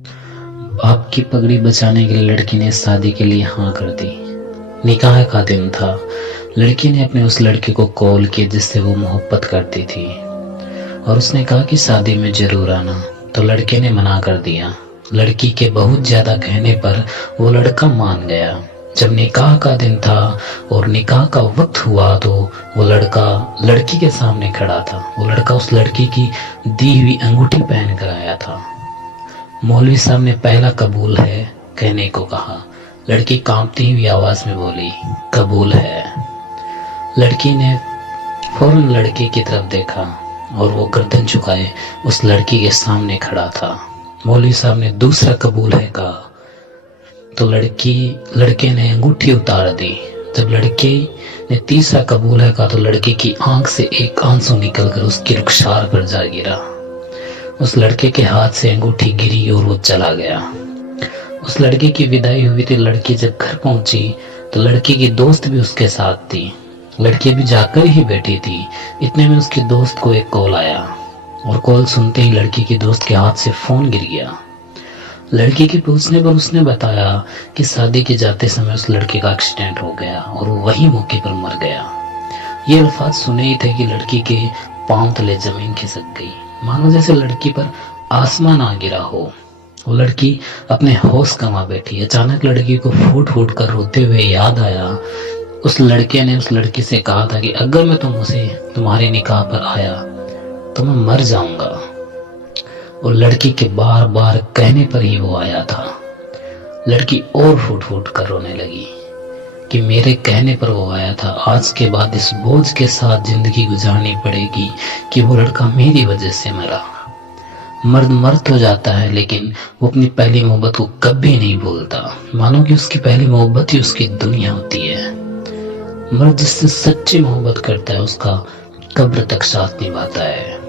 बाप की पगड़ी बचाने के लिए लड़की ने शादी के लिए हाँ कर दी। निकाह का दिन था। लड़की ने अपने उस लड़के को कॉल किया जिससे वो मोहब्बत करती थी और उसने कहा कि शादी में जरूर आना, तो लड़के ने मना कर दिया। लड़की के बहुत ज्यादा कहने पर वो लड़का मान गया। जब निकाह का दिन था और निकाह का वक्त हुआ तो वो लड़का लड़की के सामने खड़ा था। वो लड़का उस लड़की की दी हुई अंगूठी पहन कर आया था। मौलवी साहब ने पहला कबूल है कहने को कहा। लड़की कांपती हुई आवाज में बोली, कबूल है। लड़की ने फौरन लड़के की तरफ देखा और वो गर्दन झुकाए उस लड़की के सामने खड़ा था। मौलवी साहब ने दूसरा कबूल है कहा तो लड़के ने अंगूठी उतार दी। जब लड़के ने तीसरा कबूल है कहा तो लड़के की आंख से एक आंसू निकलकर उसकी रुखसार पर जा गिरा। उस लड़के के हाथ से अंगूठी गिरी और वो चला गया। उस लड़के की विदाई हुई थी। लड़की जब घर पहुंची तो लड़की की दोस्त भी उसके साथ थी। लड़की अभी जाकर ही बैठी थी, इतने में उसकी दोस्त को एक कॉल आया और कॉल सुनते ही लड़की की दोस्त के हाथ से फोन गिर गया। लड़की के पूछने पर उसने बताया कि शादी के जाते समय उस लड़के का एक्सीडेंट हो गया और वो वही मौके पर मर गया। ये अल्फाज सुने ही थे कि लड़की के पांव तले जमीन खिसक गई, मानो जैसे लड़की पर आसमान आ गिरा हो। वो लड़की अपने होश गंवा बैठी। अचानक लड़की को फूट फूट कर रोते हुए याद आया, उस लड़के ने उस लड़की से कहा था कि अगर मैं तुमसे तुम्हारे निकाह पर आया तो मैं मर जाऊंगा। और लड़की के बार बार कहने पर ही वो आया था। लड़की और फूट फूट कर रोने लगी कि मेरे कहने पर वो आया था। आज के बाद इस बोझ के साथ जिंदगी गुजारनी पड़ेगी कि वो लड़का मेरी वजह से मरा। मर्द मर तो जाता है लेकिन वो अपनी पहली मोहब्बत को कभी नहीं भूलता, मानो कि उसकी पहली मोहब्बत ही उसकी दुनिया होती है। मर्द जिससे सच्ची मोहब्बत करता है उसका कब्र तक साथ निभाता है।